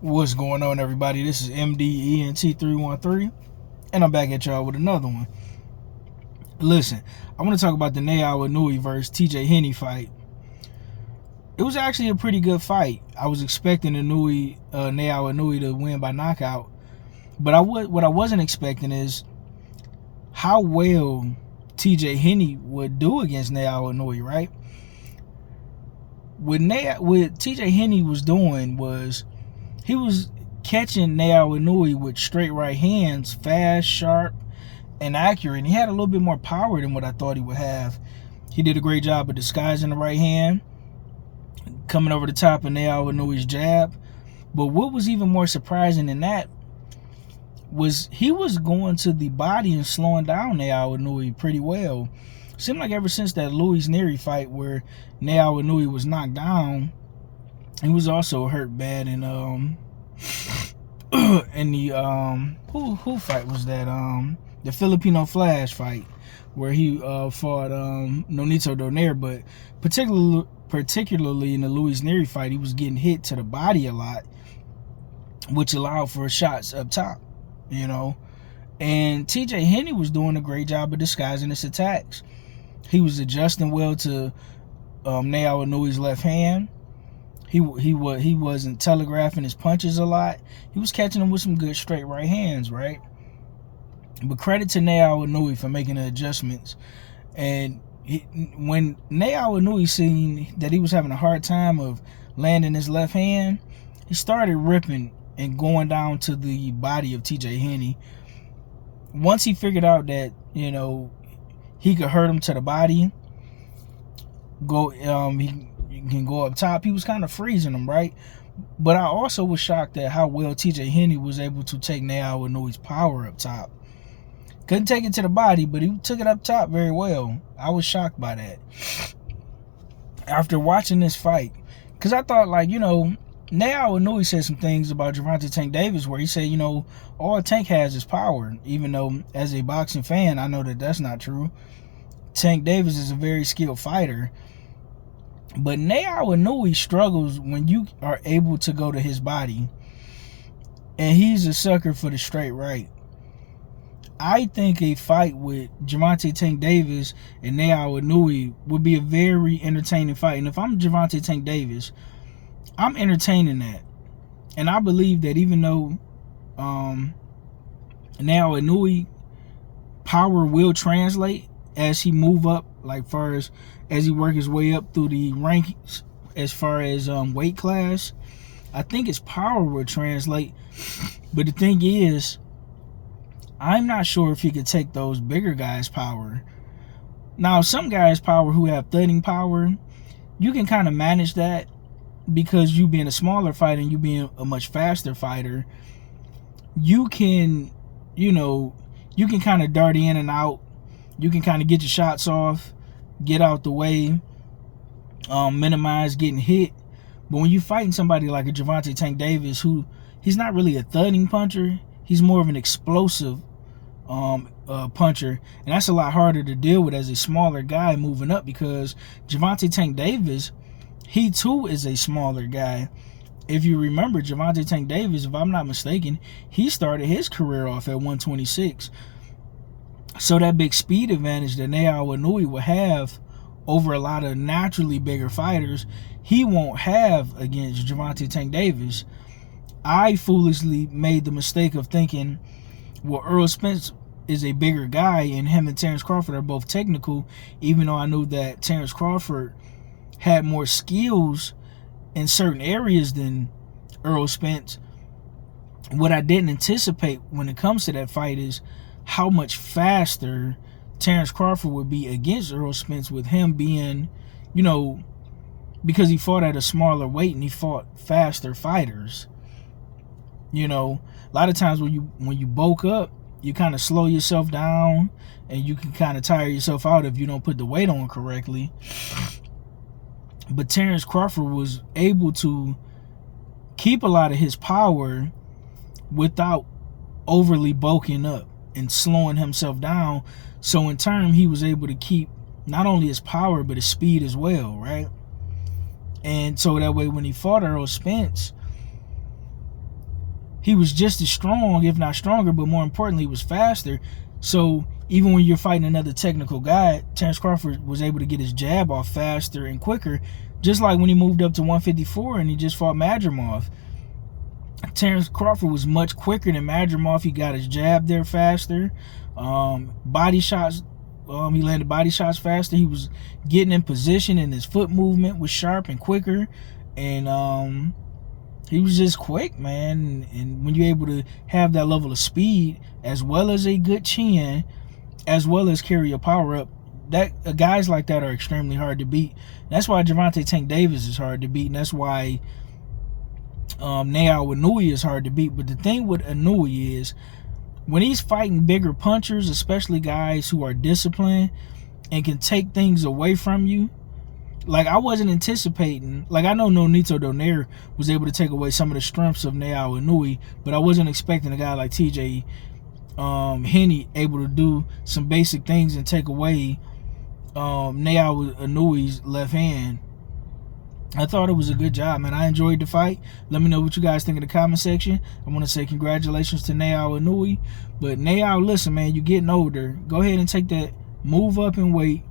What's going on, everybody? This is MDENT313, and I'm back at y'all with another one. Listen, I want to talk about the Naoya Inoue versus Tj Heny fight. It was actually a pretty good fight. I was expecting Naoya Inoue to win by knockout, but what I wasn't expecting is how well Tj Heny would do against Naoya Inoue, right? What Tj Heny was doing was he was catching Naoya Inoue with straight right hands, fast, sharp, and accurate. And he had a little bit more power than what I thought he would have. He did a great job of disguising the right hand, coming over the top of Naoya Inoue's jab. But what was even more surprising than that was he was going to the body and slowing down Naoya Inoue pretty well. Seemed like ever since that Luis Nery fight where Naoya Inoue was knocked down, he was also hurt bad in in the who fight was that, the Filipino Flash fight where he fought Nonito Donaire. But particularly in the Luis Nery fight, he was getting hit to the body a lot, which allowed for shots up top, you know. And Tj Heny was doing a great job of disguising his attacks. He was adjusting well to Naoya Inoue's left hand. He wasn't telegraphing his punches a lot. He was catching them with some good straight right hands, right? But credit to Naoya Inoue for making the adjustments. And when Naoya Inoue seen that he was having a hard time of landing his left hand, he started ripping and going down to the body of Tj Heny. Once he figured out that, you know, he could hurt him to the body, he can go up top, he was kind of freezing him, right? But I also was shocked at how well Tj Heny was able to take Naoya Inoue's power up top. Couldn't take it to the body, but he took it up top very well. I was shocked by that. After watching this fight, because I thought, like, you know, Naoya Inoue said some things about Gervonta Tank Davis where he said, you know, all Tank has is power. Even though, as a boxing fan, I know that that's not true. Tank Davis is a very skilled fighter. But Naoya Inoue struggles when you are able to go to his body. And he's a sucker for the straight right. I think a fight with Gervonta Tank Davis and Naoya Inoue would be a very entertaining fight. And if I'm Gervonta Tank Davis, I'm entertaining that. And I believe that even though Naoya Inoue power will translate as he move up, like far as he work his way up through the rankings as far as weight class, I think his power will translate. But the thing is, I'm not sure if he could take those bigger guys' power. Now, some guys' power who have thudding power, you can kind of manage that because you being a smaller fighter and you being a much faster fighter, you can, you know, you can kind of dart in and out. You can kind of get your shots off, get out the way, minimize getting hit. But when you're fighting somebody like a Gervonta Tank Davis, who he's not really a thudding puncher, he's more of an explosive puncher, and that's a lot harder to deal with as a smaller guy moving up, because Gervonta Tank Davis, he too is a smaller guy. If you remember, Gervonta Tank Davis, if I'm not mistaken, he started his career off at 126. So that big speed advantage that Naoya Inoue will have over a lot of naturally bigger fighters, he won't have against Gervonta Tank Davis. I foolishly made the mistake of thinking, well, Errol Spence is a bigger guy and him and Terrence Crawford are both technical, even though I knew that Terrence Crawford had more skills in certain areas than Errol Spence. What I didn't anticipate when it comes to that fight is how much faster Terrence Crawford would be against Errol Spence, with him being, you know, because he fought at a smaller weight and he fought faster fighters. You know, a lot of times when you bulk up, you kind of slow yourself down and you can kind of tire yourself out if you don't put the weight on correctly. But Terrence Crawford was able to keep a lot of his power without overly bulking up and slowing himself down. So in turn, he was able to keep not only his power, but his speed as well, right? And so that way, when he fought Errol Spence, he was just as strong, if not stronger, but more importantly, he was faster. So even when you're fighting another technical guy, Terrence Crawford was able to get his jab off faster and quicker, just like when he moved up to 154 and he just fought Madrimov. Terrence Crawford was much quicker than Madrimov. He got his jab there faster. Body shots, he landed body shots faster. He was getting in position, and his foot movement was sharp and quicker. And he was just quick, man. And when you're able to have that level of speed, as well as a good chin, as well as carry a power up, that guys like that are extremely hard to beat. That's why Gervonta Tank Davis is hard to beat, and that's why Naoya Inoue is hard to beat. But the thing with Inoue is, when he's fighting bigger punchers, especially guys who are disciplined and can take things away from you, like I wasn't anticipating, like I know Nonito Donaire was able to take away some of the strengths of Naoya Inoue, but I wasn't expecting a guy like Tj Heny able to do some basic things and take away Naoya Inoue's left hand. I thought it was a good job, man. I enjoyed the fight. Let me know what you guys think in the comment section. I want to say congratulations to Naoya Inoue. But Naoya, listen, man, you're getting older. Go ahead and take that move up in weight.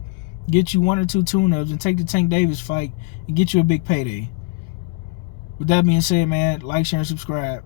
Get you 1 or 2 tune-ups and take the Tank Davis fight and get you a big payday. With that being said, man, like, share, and subscribe.